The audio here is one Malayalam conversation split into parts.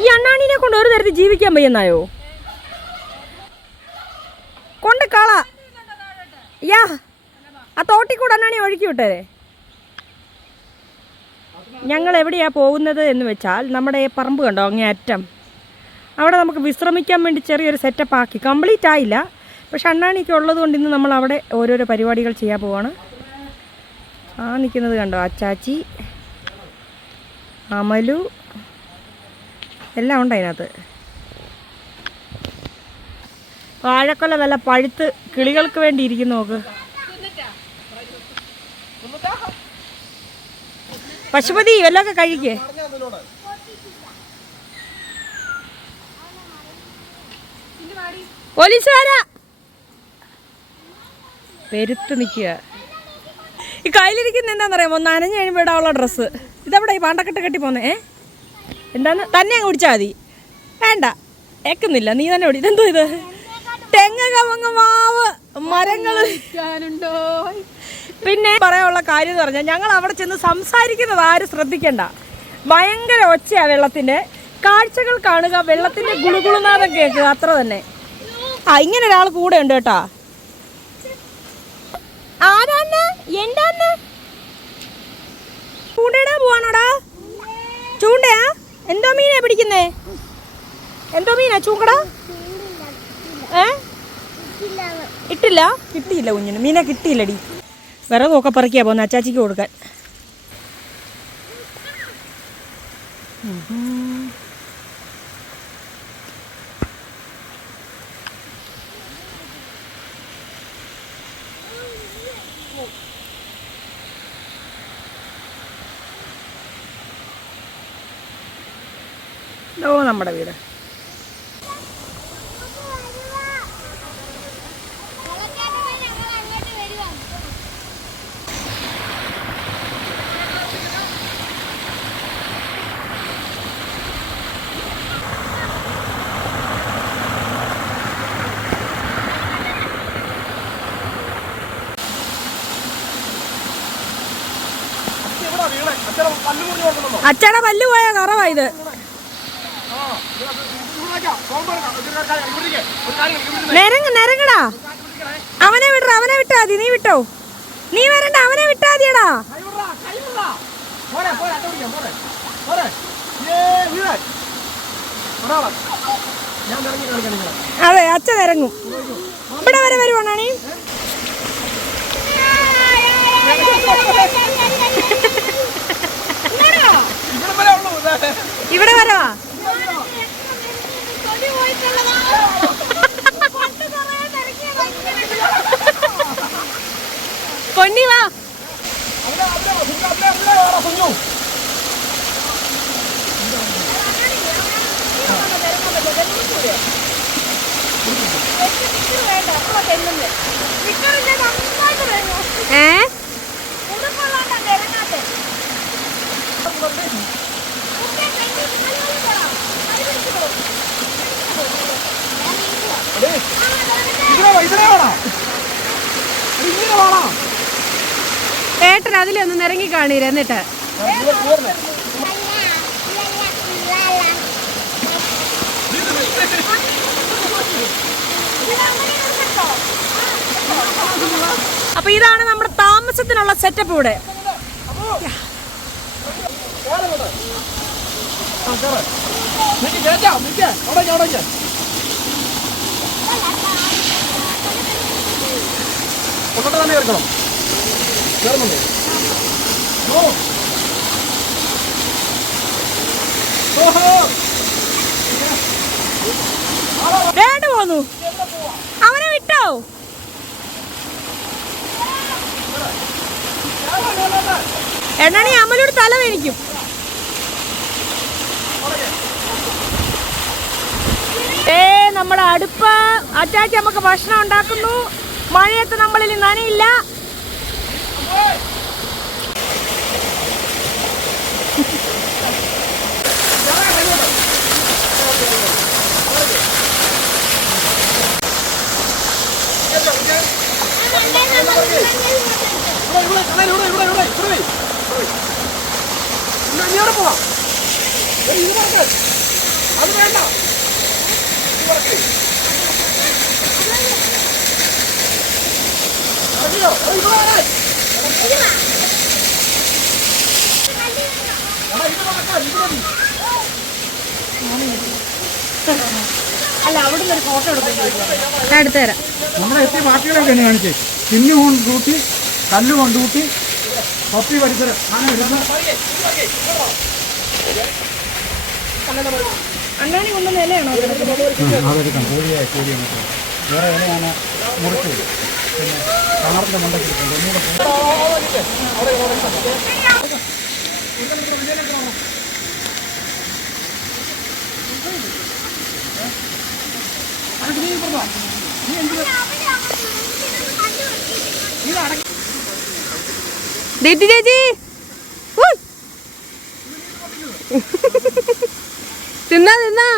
ഈ അണ്ണാണിനെ കൊണ്ട് ഒരു തരത്തിൽ ജീവിക്കാൻ വയ്യെന്നായോ? കൊണ്ട് കള. യാ. ആ തോട്ടി കൂടെ അണ്ണാണി ഒഴുക്കി വിട്ടേ. ഞങ്ങൾ എവിടെയാ പോകുന്നത് എന്ന് വെച്ചാൽ നമ്മുടെ പറമ്പ് കണ്ടോ അങ്ങേ അറ്റം. അവിടെ നമുക്ക് വിശ്രമിക്കാൻ വേണ്ടി ചെറിയൊരു സെറ്റപ്പ് ആക്കി. കംപ്ലീറ്റ് ആയില്ല. പക്ഷെ അണ്ണാണിക്ക് ഉള്ളത് കൊണ്ട് ഇന്ന് നമ്മൾ അവിടെ ഓരോരോ പരിപാടികൾ ചെയ്യാൻ പോവാണ്. ആ നിൽക്കുന്നത് കണ്ടോ അച്ചാച്ചി അമലു എല്ലാം ഉണ്ട് അതിനകത്ത്. വാഴക്കൊല നല്ല പഴുത്ത് കിളികൾക്ക് വേണ്ടി ഇരിക്കുന്നു നോക്ക്. പശുപതി വല്ലതൊക്കെ കഴിക്കേ. പോലീസുകാരാ പെരുത്ത് നിൽക്കുക. ഈ കയ്യിലിരിക്കുന്ന എന്താണെന്നറിയാമോ? അനഞ്ഞു കഴിയുമ്പോൾ ഇടാനുള്ള ഡ്രസ്സ്. ഇതെവിടെ ഈ പാണ്ടക്കെട്ട് കെട്ടി പോന്നേ? ഏ? എന്താന്ന്? തന്നെ അങ്ങ് കുടിച്ചാൽ മതി. വേണ്ട. ഏക്കുന്നില്ല. നീ തന്നെ കുടി. ഇതെന്തോ ഇത്? തെങ്ങ കവങ്ങ മാവ് മരങ്ങൾ പിന്നെ പറയാനുള്ള കാര്യം എന്ന് പറഞ്ഞാൽ ഞങ്ങൾ അവിടെ ചെന്ന് സംസാരിക്കുന്നത് ആരും ശ്രദ്ധിക്കണ്ട. ഭയങ്കര ഒച്ചയാണ് വെള്ളത്തിന്റെ കാഴ്ചകൾ കാണുക വെള്ളത്തിന്റെ ഗുളുഗുളുനാദം കേൾക്കുക അത്ര തന്നെ. ആ ഇങ്ങനെ ഒരാൾ കൂടെ ഉണ്ട് കേട്ടാ. പിടിക്കുന്നേ എന്തോ മീനാ? ചൂങ്കടാ? ഏ? ഇട്ടില്ല? കിട്ടിയില്ല കുഞ്ഞിന്. മീനെ കിട്ടിയില്ലടി. വിറകൊക്കെ പറക്കിയാ പോന്നെ. അച്ചാച്ചിക്ക് കൊടുക്കാൻ. അച്ചട പല്ല് പോയ കറവാ ഇത്. നിരങ്ങ് നിരങ്ങടാ. അവനെ വിടറ അവനെ വിട്ടാ മതി. നീ വിട്ടോ. നീ വരണ്ട അവനെ വിട്ടാ മതിയടാ. ഞാൻ ഇറങ്ങി കാണിക്കാൻ നിങ്ങളെ അതെ അച്ഛൻ ഇറങ്ങും. ഇവിടെ വരെ വരുവാണാണി ഇവിടെ വരെ ഉള്ളൂ ഇതേ. ഇവിടെ വരവാ. പൊന്നി വാ. ഏ അതെ ഇതിനെ വാ, ഇതിനെ വേണം ഇങ്ങനെ വേണം ഏട്ടൻ അതിലൊന്ന് നിറങ്ങി കാണീര എന്നിട്ട്? അപ്പൊ ഇതാണ് നമ്മുടെ താമസത്തിനുള്ള സെറ്റപ്പ് ഇവിടെ. കേറുന്നുണ്ടോ വേണ്ട പോന്നു അവനെ വിട്ടോ. എന്നാണി അമ്മലോട് തല വേനിക്കും ഏ നമ്മുടെ അടുപ്പ് അറ്റാക്കി നമുക്ക് ഭക്ഷണം ഉണ്ടാക്കുന്നു. മഴയത്ത് നമ്മളിൽ നനയില്ല. അത് വേണ്ട അല്ല അവിടുന്ന് ഒരു ഫോട്ടോ എടുക്കും എടുത്തു തരാം. നമ്മളെ എത്തി ഒന്ന് കാണിച്ചേ. ചിന്നു കൊണ്ട് കൂട്ടി കല്ല് കൊണ്ട് കൂട്ടി തൊപ്പി പരിസരം അങ്ങനെ അണ്ണാണി കൊണ്ടുവന്ന ഇലയാണോ? അതെടുക്കാം കോഴിയായ കോഴിയെ മറ്റേ വേറെ ഇലയാണ് മുറിച്ച്. പിന്നെ ഒന്നുകൂടെ ദീപ്തി ചേച്ചി ഉയ്. തിന്നാ തിന്നാ.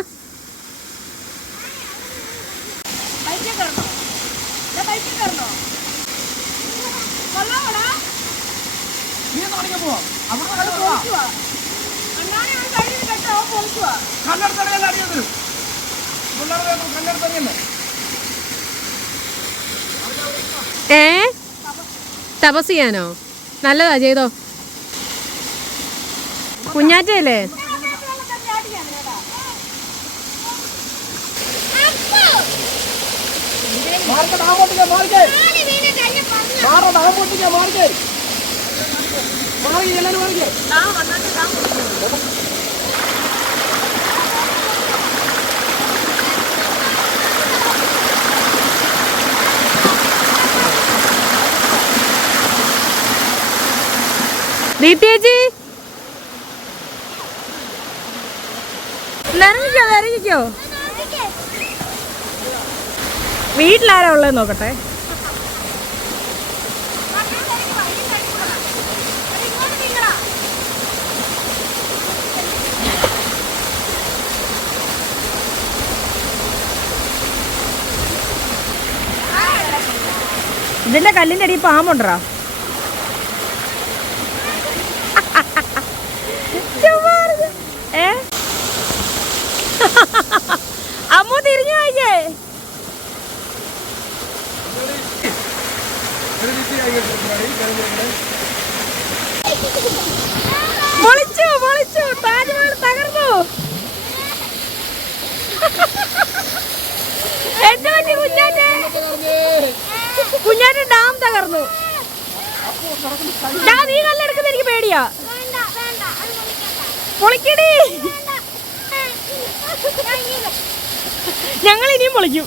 ഏ? തപസ് ചെയ്യാനോ? നല്ലതാ ചെയ്തോ. കുഞ്ഞാറ്റയല്ലേ? മാറിക്കട്ടെ അങ്ങോട്ടേക്ക് മാറിക്കേ. മാറണ്ട അങ്ങോട്ടേക്ക് മാറിക്കേ. മാറി എല്ലാവരും മാറിക്കേ. ദീപ്തി ചേച്ചി ഇറങ്ങിക്കോ ഇറങ്ങിക്കോ വീട്ടിലാരാ ഉള്ളത് നോക്കട്ടെ? ഇതിന്റെ കല്ലിന്റെ അടി പാമ്പുണ്ടോ? ഏ? അമ്മു തിരിഞ്ഞു നോക്കിയേ പൊളിച്ചു പൊളിച്ചു. താജ്മഹൽ തകർന്നു. എന്ത് പറ്റി കുഞ്ഞാറ്റെ? കുഞ്ഞാറ്റെ ഡാം തകർന്നു. ഡാ നീ കല്ലെടുക്കുന്ന എനിക്ക് പേടിയാ. പൊളിക്കടി. ഞങ്ങൾ ഇനിയും പൊളിക്കും.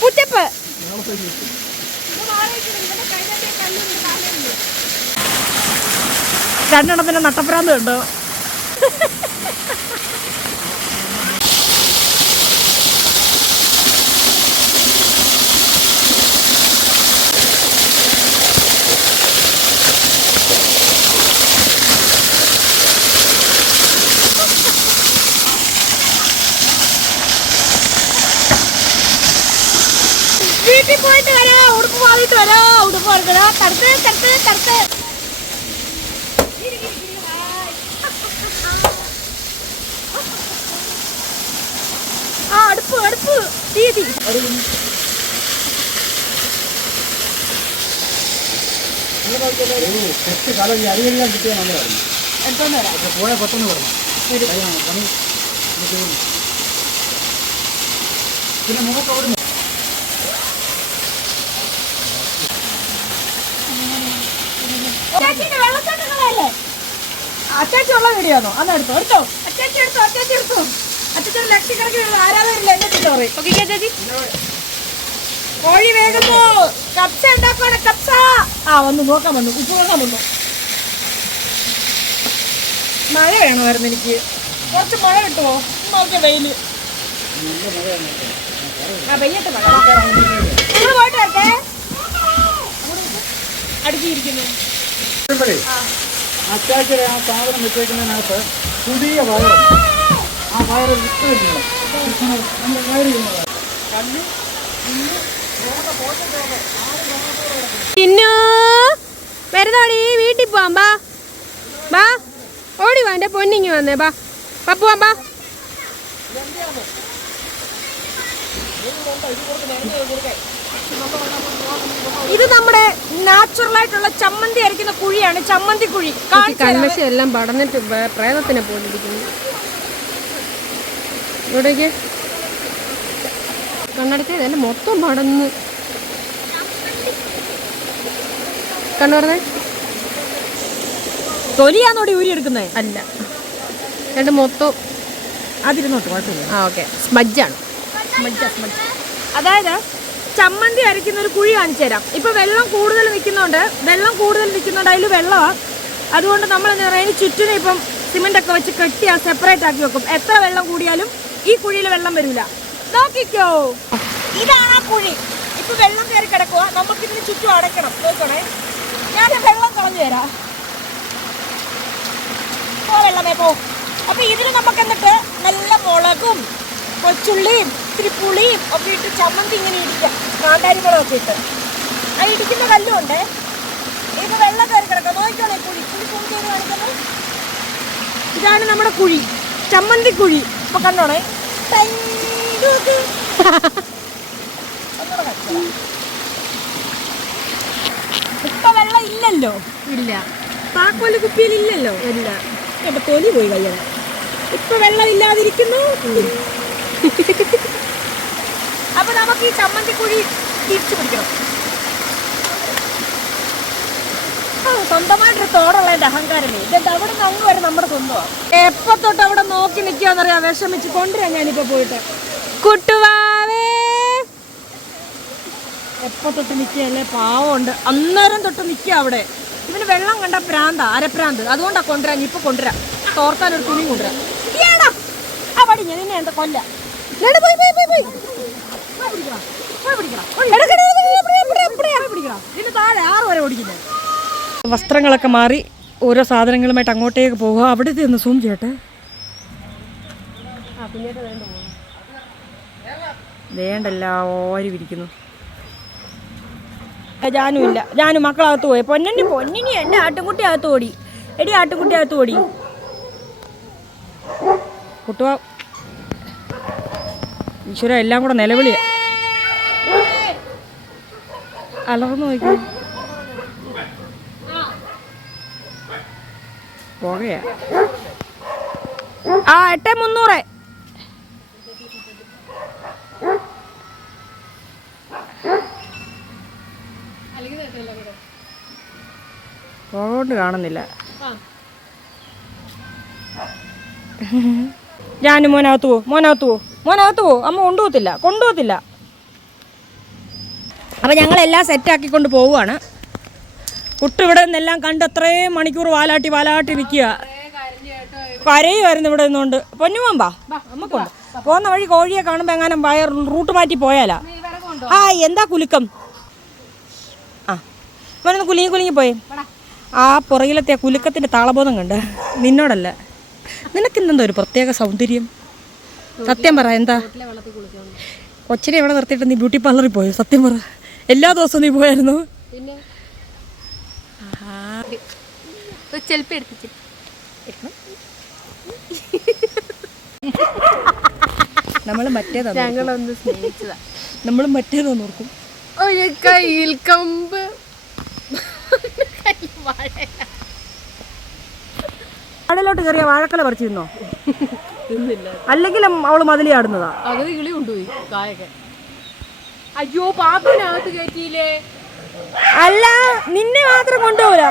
പുറ്റപ്പ് രണ്ടെണ്ണത്തിന്റെ നട്ടപ്രാന്ത് കണ്ടോ വീട്ടിൽ പോയിട്ട് വരാ ഉടുപ്പ് വാങ്ങിട്ട് വരാ ഉടുപ്പ് தடுத்து தடுத்து தடுத்து. ആ അടുപ്പ് അടുപ്പ് തീ തീ തെറ്റ് കാലം അരികഴിയാൻ കിട്ടിയാൽ നല്ലതായിരുന്നു എടുത്തോണ്ട് വരാം പോയാൽ പെട്ടെന്ന് കയ്യാണ് പണി പിന്നെ മുഖത്ത് അച്ചാച്ചി ഉള്ള വീഡിയോ ആണോ? അന്ന് എടുത്തോ എടുത്തോ. അച്ചാച്ചി എടുത്തോ അച്ചാച്ചി എടുത്തോ. അച്ചാച്ചി ലക്ഷക്കണക്കിന് ആരാധകരില്ല? എന്റെ പറയും. ഓക്കെ ചേച്ചി. കോഴി വേകുന്നു കപ്സ ഉണ്ടാക്കുവാണ് കപ്സ ആ വന്നു നോക്കാൻ വന്നു. ഉപ്പ് നോക്കാൻ വന്നു. മഴ വേണമായിരുന്നു എനിക്ക്. കുറച്ച് മഴ കിട്ടുമോ? നോക്കിയ വെയിൽ. ആ വെയ്യട്ടെ മഴ. പോയിട്ട് വരട്ടെ. അടുക്കിയിരിക്കുന്നു. ഇപ്പോഴേ അച്ചാച്ചരെ ആ സാധനം വെച്ചേക്കുന്നതിനകത്ത് പുതിയ വയറുണ്ട് ആ വയറ് വിട്ടില്ല നമ്മൾ വയറ് ചെയ്യുന്നത് കല്ല് ചിന്നു വരുന്നോടി വീട്ടിൽ പോവാം ബാ. ബാ. ഓടി വാ എന്റെ പൊന്നിങ്ങി വന്നേ ബാ. ബാ പോവാം ബാ. ഇത് നമ്മുടെ നാച്ചുറൽ ആയിട്ടുള്ള ചമ്മന്തി അരയ്ക്കുന്ന കുഴിയാണ് ചമ്മന്തി കുഴി. തരാം. എല്ലാം പടന്നിട്ട് പ്രേതത്തിനെ പോലിരിക്കുന്നു ഇവിടേക്ക്. കണ്ണടച്ച് എല്ലാം മൊത്തം പടന്ന് കണ്ണു പറഞ്ഞേ തൊലിയാന്നോടി ഊരി എടുക്കുന്നത് അല്ല. രണ്ട് മൊത്തം. അതിരുന്നോട്ട് കുഴപ്പമില്ല. ആ ഓക്കെ. സ്മജ്ജാണ്. സ്മജ്ജ സ്മജ്ജ അതായത് ചമ്മന്തി അരയ്ക്കുന്ന ഒരു കുഴി കാണിച്ചു തരാം. ഇപ്പൊ വെള്ളം കൂടുതൽ നിൽക്കുന്നുണ്ട് വെള്ളം കൂടുതൽ നിൽക്കുന്നുണ്ട് അതിൽ വെള്ളമാണ് അതുകൊണ്ട് നമ്മൾ എന്താ പറയുക ചുറ്റിനെ ഇപ്പം സിമെന്റ് ഒക്കെ വെച്ച് കെട്ടി സെപ്പറേറ്റ് ആക്കി വെക്കും. എത്ര വെള്ളം കൂടിയാലും ഈ കുഴിയിൽ വെള്ളം വരില്ല നോക്കിക്കോ. ഇതാണ് ആ കുഴി. ഇപ്പൊ വെള്ളം കയറി കിടക്കുക നമുക്ക് ഇതിന് ചുറ്റും അടയ്ക്കണം. നോക്കണേ. ഞാൻ വെള്ളം കളഞ്ഞു തരാം. വെള്ളമേ പോ. അപ്പൊ ഇതിന് നമുക്ക് എന്നിട്ട് നല്ല മുളകും കൊച്ചുള്ളിയും ഇത്തിരി പുളിയും ഒക്കെ ഇട്ട് ചമ്മന്തി ഇങ്ങനെ ഇടിക്കാം കാന്താരി മുളകൊക്കെ ഇട്ട്. ആ ഇടിക്കുന്ന കല്ലുണ്ട്. ഇത് വെള്ളം കയറി കിടക്കാം. നോക്കിക്കോളെ കുഴി. കുഴി കയറി കാണിക്കുന്നത് ഇതാണ് നമ്മുടെ കുഴി. ചമ്മന്തി കുഴി. ഇപ്പൊ കണ്ടോണേ. ഇപ്പൊ വെള്ളം ഇല്ലല്ലോ. ഇല്ല. താക്കോൽ കുപ്പിയിൽ ഇല്ലല്ലോ. ഇല്ല. എന്റെ തൊലി പോയി കയ്യണ. ഇപ്പൊ വെള്ളമില്ലാതിരിക്കുന്നു അപ്പൊ നമുക്ക് ഈ ചമ്മന്തി കുഴി തിരിച്ചു പിടിക്കണം. സ്വന്തമായിട്ടൊരു തോടുള്ള എന്റെ അഹങ്കാരമേ. ഇതെന്താ അവിടെ നിന്ന് അങ്ങ് വരെ നമ്മുടെ സ്വന്തമാണ് എപ്പോ തൊട്ട് അവിടെ നോക്കി നിൽക്കുകയെന്നറിയാം വിഷമിച്ച് കൊണ്ടുവരാം ഞാനിപ്പോ പോയിട്ട്. കുട്ടുവാവേ! എപ്പോ തൊട്ട് നിൽക്കുകയല്ലേ? പാവമുണ്ട്. അന്നേരം തൊട്ട് നിൽക്കുക അവിടെ. ഇവന് വെള്ളം കണ്ട പ്രാന്ത അരപ്രാന്ത്. അതുകൊണ്ടാ കൊണ്ടുവരാൻ ഇപ്പൊ കൊണ്ടുവരാം. തോർത്താൻ ഒരു തുണി കൊണ്ടുവരാം. അവിടെ ഞാൻ നിന്നെ എന്താ കൊല്ല. പോയി പോയി പോയി പോയി. വസ്ത്രങ്ങളൊക്കെ മാറി ഓരോ സാധനങ്ങളുമായിട്ട് അങ്ങോട്ടേക്ക് പോകുക അവിടെ നിന്ന് സൂം ചെയ്യട്ടെ ഓരി വിരിക്കുന്നു ജാനു ഇല്ല ജാനു മക്കളകത്ത് പോയി പൊന്നിന് പൊന്നിനി എന്റെ ആട്ടുംകുട്ടി അകത്ത് ഓടി എടി ആട്ടുംകുട്ടി അകത്ത് ഓടി കുട്ടുവാ ഈശ്വര എല്ലാം കൂടെ നിലവിളിയാ. അലർന്നു നോക്കി പോകയാ. ആ എട്ട് മുന്നൂറ്. പോകൊണ്ട് കാണുന്നില്ല. ഞാനും മോനകത്ത് പോ മോനകത്ത് പോ മോനകത്ത് പോകും. അമ്മ കൊണ്ടുപോകത്തില്ല. കൊണ്ടുപോകത്തില്ല. അപ്പം ഞങ്ങളെല്ലാം സെറ്റാക്കിക്കൊണ്ട് പോവുകയാണ്. കുട്ടി ഇവിടെ നിന്നെല്ലാം കണ്ട് അത്രയും മണിക്കൂർ വാലാട്ടി വാലാട്ടി നിൽക്കുക. കരയുമായിരുന്നു ഇവിടെ നിന്നുകൊണ്ട്. പൊന്നുമാമ്പാ നമുക്കുണ്ട് പോകുന്ന വഴി കോഴിയെ കാണുമ്പോൾ എങ്ങാനും വയർ റൂട്ട് മാറ്റി പോയാലാ? ആ എന്താ കുലുക്കം? ആ ഇവനൊന്ന് കുലുങ്ങി കുലുങ്ങി പോയി. ആ പുറകിലത്തെ കുലുക്കത്തിന്റെ താളബോധം കണ്ട് നിന്നോടല്ല? നിനക്കിന്നെന്തോ ഒരു പ്രത്യേക സൗന്ദര്യം? സത്യം പറ എന്താ? കൊച്ചിനെ എവിടെ നിർത്തിയിട്ട് നീ ബ്യൂട്ടി പാർലറിൽ പോയോ? സത്യം പറ. എല്ലാ ദിവസവും നീ പോയായിരുന്നു. നമ്മൾ മറ്റേതാ ഞങ്ങളൊന്ന് സ്നേഹിച്ചതാ. നമ്മൾ മറ്റേതാന്ന് ഓർക്കും ഒരു കയ്യിൽ കമ്പ്. കടലോട്ട് കയറിയ വാഴക്കല പറിച്ചിരുന്നോ? അല്ലെങ്കിൽ അവൾ മതിലി ആടുന്നതാ. പകുതി കിളി കൊണ്ടുപോയി കായൊക്കെ. അയ്യോ പാപ്പിനകത്ത് കയറ്റിയില്ലേ അല്ല നിന്നെ മാത്രം കൊണ്ടുപോല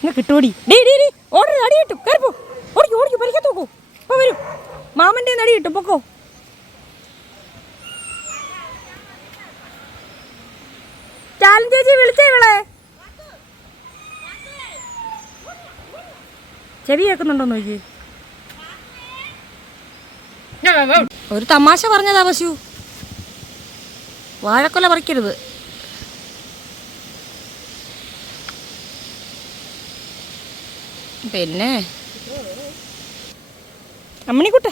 ഇങ്ങ കിട്ടോടി. D D D. ഓടി അടി കിട്ടും കയറിപ്പോ. ഓടിക്കും ഓടിക്കും. പരിക്കത്ത് നോക്കൂ. ഇപ്പൊ വരും. മാമന്റെ നടി കിട്ടും. പൊക്കോ. ചാലൻ ചേച്ചി വിളിച്ചേ ഇവളെ. ചെവി കേൾക്കുന്നുണ്ടോ നോക്കി ഒരു തമാശ പറഞ്ഞതാ പശു. വാഴക്കൊല പറിക്കരുത്. പിന്നെ? അമ്മണിക്കുട്ട.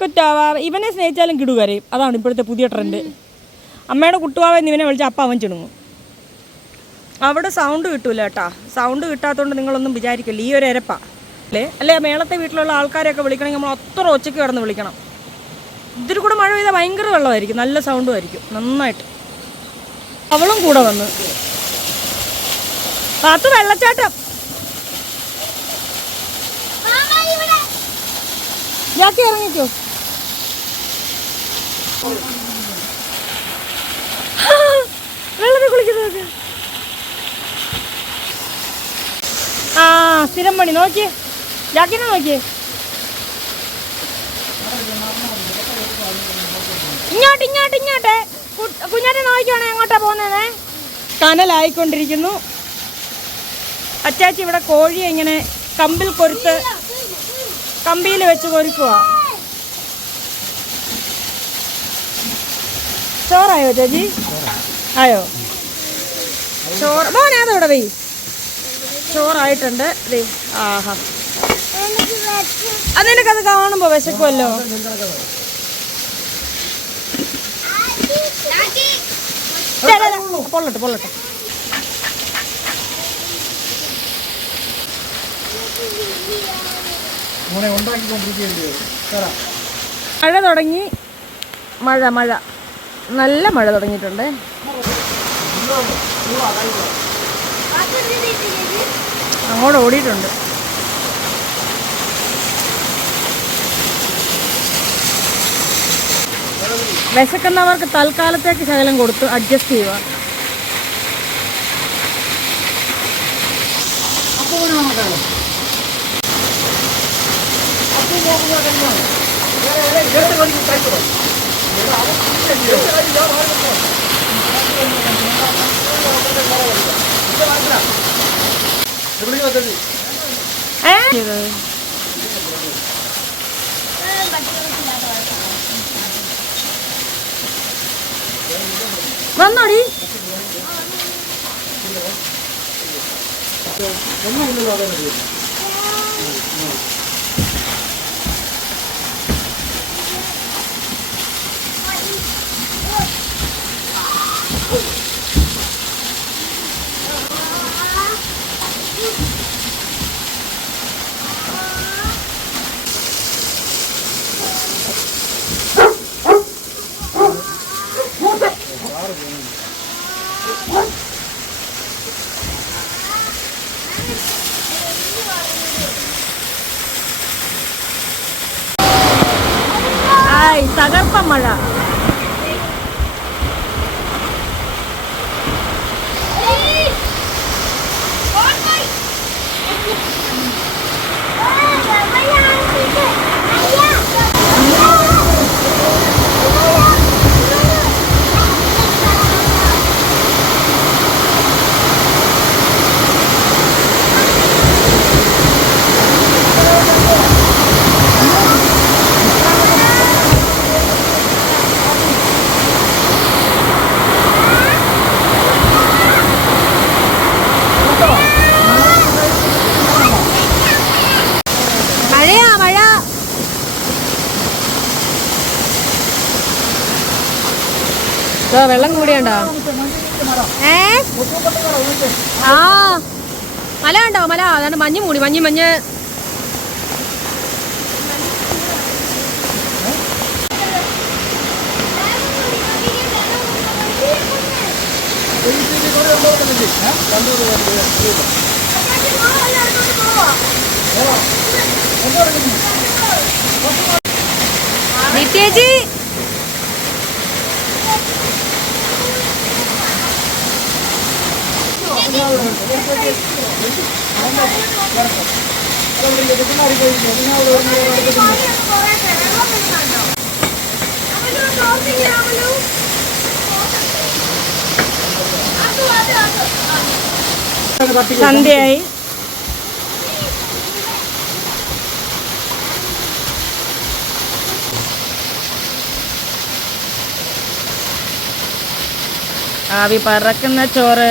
കുറ്റാവ. ഇവനെ സ്നേഹിച്ചാലും കിടുകരയും അതാണ് ഇപ്പോഴത്തെ പുതിയ ട്രെൻഡ് അമ്മയുടെ കുട്ടുവാവെന്ന് ഇവനെ വിളിച്ച അപ്പ അവൻ ചിണുങ്ങും. അവിടെ സൗണ്ട് കിട്ടൂല കേട്ടാ. സൗണ്ട് കിട്ടാത്തതുകൊണ്ട് നിങ്ങളൊന്നും വിചാരിക്കില്ല? ഈ ഒരു എരപ്പ. അല്ലേ അല്ലേ? മേളത്തെ വീട്ടിലുള്ള ആൾക്കാരെയൊക്കെ വിളിക്കണമെങ്കിൽ നമ്മൾ അത്ര ഒച്ചയ്ക്ക് കിടന്ന് വിളിക്കണം. ഇതിൽ കൂടെ മഴ പെയ്താൽ ഭയങ്കര വെള്ളമായിരിക്കും. നല്ല സൗണ്ടും ആയിരിക്കും. നന്നായിട്ട്. അവളും കൂടെ വന്ന്. പാത്ത് വെള്ളച്ചാട്ടം. ജാക്കി ഇറങ്ങിക്കോ. വെള്ളത്തിൽ കുളിക്കുന്നതൊക്കെ. ആ സ്ഥിരം പണി. നോക്കിയേ. ജാക്കിനെ നോക്കിയേ. ഇങ്ങോട്ട് ഇങ്ങോട്ട് ഇങ്ങോട്ട്. കുഞ്ഞാട്ടെ നോക്കിയാണ് എങ്ങോട്ടാ പോകുന്നത്? കനലായിക്കൊണ്ടിരിക്കുന്നു. അച്ചാച്ചി ഇവിടെ കോഴിയെ ഇങ്ങനെ കമ്പിൽ കൊരുത്ത് കമ്പിയിൽ വെച്ച് കൊരുക്കുക ചോറായോ ചേച്ചി? ആയോ? ചോറ് മോനെ അതവിടെ പോയി ചോറായിട്ടുണ്ട്. ദേ ആഹാ. അത് നിനക്കത് കാണുമ്പോ വിശക്കുമല്ലോ പൊള്ളട്ടെ പൊള്ളട്ടെ. മഴ തുടങ്ങി. മഴ മഴ. നല്ല മഴ തുടങ്ങിയിട്ടുണ്ട്. അങ്ങോട്ട് ഓടിയിട്ടുണ്ട്. വിശക്കുന്നവർക്ക് തൽക്കാലത്തേക്ക് ശകലം കൊടുത്ത് അഡ്ജസ്റ്റ് ചെയ്യുക. ഏ? വന്നോടി. ആയ് തകർപ്പ മഴ മഴയാ മഴ വെള്ളം കൂടിയുണ്ടോ? ഏ? ആ. മല ഉണ്ടോ മല? അതാണ് മഞ്ഞ് മൂടി മഞ്ഞ് മഞ്ഞ്. നിത്യേജി സന്ധ്യയായി. ആവി പറക്കുന്ന ചോറ്.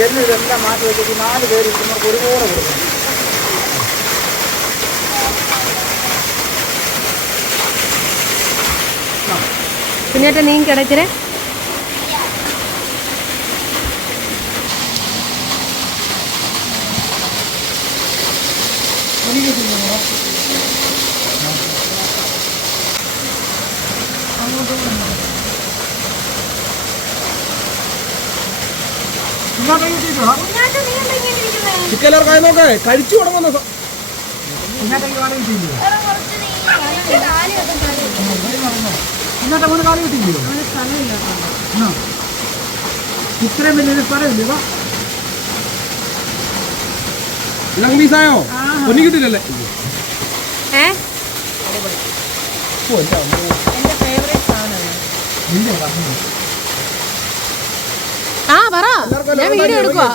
എല്ലാം ഇതെല്ലാം മാറ്റി വെച്ചിട്ട് നാല് പേര് ഇരിക്കുന്നവർക്ക് ഒരുപോലെ കൊടുക്കണം കുഞ്ഞാറ്റ നീ കിടച്ചിരെ ചുമ്മാ കൈ കായ നോക്കേ. കഴിച്ചു തുടങ്ങുന്ന ഇന്നത്തെ കാലം കിട്ടിയില്ലയോ. ഇത്രയും വലിയൊരു സ്ഥലമില്ലേ? വാ. പീസായോ കിട്ടില്ലല്ലേ? പറഞ്ഞു ആ പറ. ഞാൻ വീഡിയോ എടുക്കുക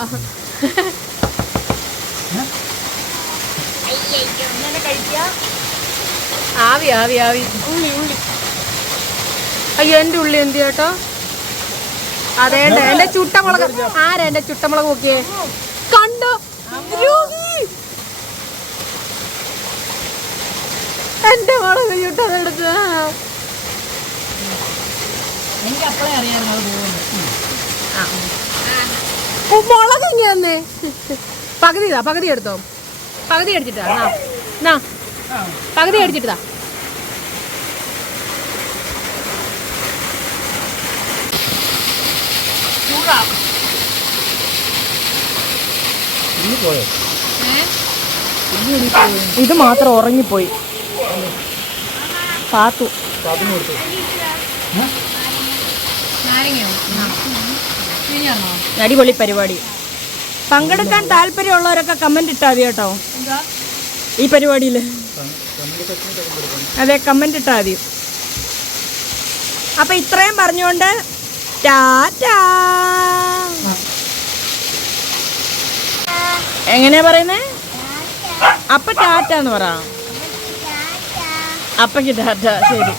ആവി ആവി ആവി. ഉള്ളി ഉള്ളി. അയ്യോ എന്റെ ഉള്ളി എന്ത് കേട്ടോ അതേണ്ട എന്റെ ചുട്ടമുളക്. ആരാ എന്റെ ചുട്ടമുളക് നോക്കിയേ? കണ്ടോ? രോഗി. എന്റെ മുളക് ചുട്ടതെടുത്ത്. എനിക്ക് അപ്പോഴേ അറിയാമോ മുളക് ഇങ്ങ് തന്നെ പകുതി ഇതാ പകുതി എടുത്തോ. പകുതി അടിച്ചിട്ടാ നാ നാ. പകുതി അടിച്ചിട്ടാ ഇത് മാത്രം ഉറങ്ങിപ്പോയി. പാത്തു. അടിപൊളി പരിപാടി. പങ്കെടുക്കാൻ താല്പര്യമുള്ളവരൊക്കെ കമന്റ് ഇട്ടാ മതി കേട്ടോ. ഈ പരിപാടിയിൽ അതെ കമന്റ് ഇട്ടാ മതി. അപ്പൊ ഇത്രയും പറഞ്ഞുകൊണ്ട് ടാറ്റാ. എങ്ങനെയാ പറയുന്നേ? അപ്പൊ ടാറ്റ എന്ന് പറ. അപ്പക്ക് ടാറ്റ ശരി.